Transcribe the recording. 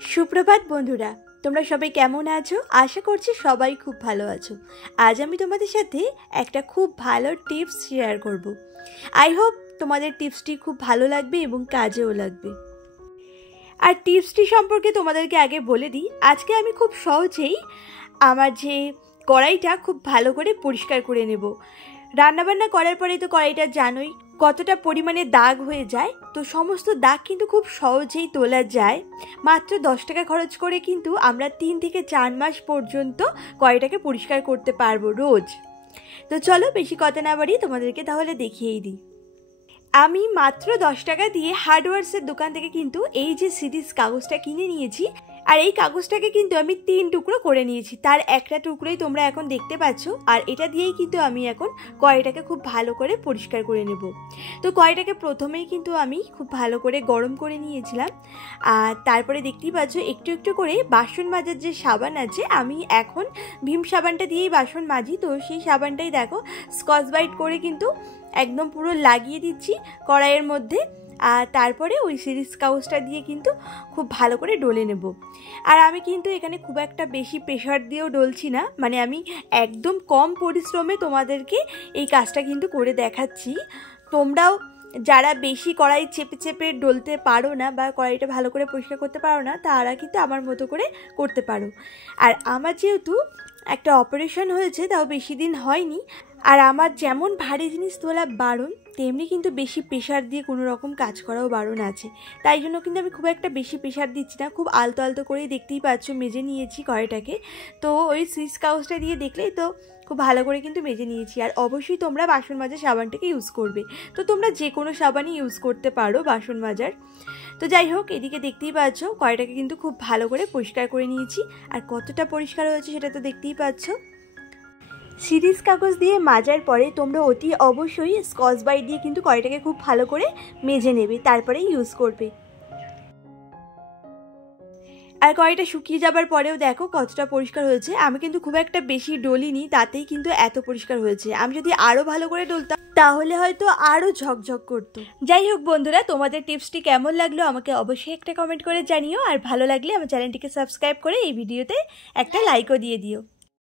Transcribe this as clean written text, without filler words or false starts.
সুপ্রভাত বন্ধুরা, তোমরা সবাই কেমন আছো? আশা করছি সবাই খুব ভালো আছো। আজ আমি তোমাদের সাথে একটা খুব ভালো টিপস শেয়ার করব। আই হোপ তোমাদের টিপসটি খুব ভালো লাগবে এবং কাজেও লাগবে। আর টিপসটি সম্পর্কে তোমাদেরকে আগে বলে দিই, আজকে আমি খুব সহজেই আমার যে কড়াইটা খুব ভালো করে পরিষ্কার করে নেব। রান্নাবান্না করার পরে তো কড়াইটা জানোই কতটা পরিমাণে দাগ হয়ে যায়, তো সমস্ত দাগ কিন্তু খুব সহজেই তোলা যায়। মাত্র 10 টাকা খরচ করে কিন্তু আমরা 3 থেকে 4 মাস পর্যন্ত কড়াইটাকে পরিষ্কার করতে পারবো রোজ। তো চলো বেশি কথা না বাড়িয়ে তোমাদেরকে তাহলে দেখিয়েই দিই। আমি মাত্র 10 টাকা দিয়ে হার্ডওয়্যার্সের দোকান থেকে কিন্তু এই যে সিরিজ কাগজটা কিনে নিয়েছি, আর এই কাগজটাকে কিন্তু আমি 3 টুকরো করে নিয়েছি। তার একটা টুকরোই তোমরা এখন দেখতে পাচ্ছ, আর এটা দিয়েই কিন্তু আমি এখন কড়াইটাকে খুব ভালো করে পরিষ্কার করে নেব। তো কড়াইটাকে প্রথমেই কিন্তু আমি খুব ভালো করে গরম করে নিয়েছিলাম, আর তারপরে দেখতেই পাচ্ছ একটু একটু করে বাসন মাজার যে সাবান আছে, আমি এখন ভীম সাবানটা দিয়েই বাসন মাজি। তো সেই সাবানটাই দেখো স্কচ ব্রাইট করে কিন্তু একদম পুরো লাগিয়ে দিচ্ছি কড়াইয়ের মধ্যে, আর তারপরে ওই সিরিজ কাগজটা দিয়ে কিন্তু খুব ভালো করে ডলে নেব। আর আমি কিন্তু এখানে খুব একটা বেশি প্রেশার দিয়েও ডলছি না, মানে আমি একদম কম পরিশ্রমে তোমাদেরকে এই কাজটা কিন্তু করে দেখাচ্ছি। তোমরাও যারা বেশি কড়াই চেপে চেপে ডলতে পারো না বা কড়াইটা ভালো করে পরিষ্কার করতে পারো না, তারা কিন্তু আমার মতো করে করতে পারো। আর আমার যেহেতু একটা অপারেশন হয়েছে, তাও বেশি দিন হয়নি, আর আমার যেমন ভারী জিনিস তোলা বারণ, তেমনি কিন্তু বেশি প্রেশার দিয়ে কোনো রকম কাজ করাও বারণ আছে। তাই জন্য কিন্তু আমি খুব একটা বেশি প্রেশার দিচ্ছি না, খুব আলতো আলতো করেই দেখতেই পাচ্ছ মেজে নিয়েছি কড়াইটাকে। তো ওই সুইচ কাগজটা দিয়ে দেখলেই তো খুব ভালো করে কিন্তু মেজে নিয়েছি। আর অবশ্যই তোমরা বাসন মাজার সাবানটাকে ইউজ করবে, তো তোমরা যে কোনো সাবানই ইউজ করতে পারো বাসন মাজার। তো যাই হোক, এদিকে দেখতেই পাচ্ছ কড়াইটাকে কিন্তু খুব ভালো করে পরিষ্কার করে নিয়েছি, আর কতটা পরিষ্কার হয়েছে সেটা তো দেখতেই পাচ্ছ। সিরিজ কাগজ দিয়ে মাজার পরে তোমরা অতি অবশ্যই স্কচ ব্রাইট দিয়ে কিন্তু কড়াইটাকে খুব ভালো করে মেজে নেবে, তারপরে ইউজ করবে। আর কড়াইটা শুকিয়ে যাবার পরেও দেখো কতটা পরিষ্কার হয়েছে। আমি কিন্তু খুব একটা বেশি ডলিনি, তাতেই কিন্তু এত পরিষ্কার হয়েছে। আমি যদি আরও ভালো করে ডলতাম তাহলে হয়তো আরও ঝকঝক করতো। যাই হোক বন্ধুরা, তোমাদের টিপসটি কেমন লাগলো আমাকে অবশ্যই একটা কমেন্ট করে জানিও, আর ভালো লাগলে আমার চ্যানেলটিকে সাবস্ক্রাইব করে এই ভিডিওতে একটা লাইকও দিয়ে দিও।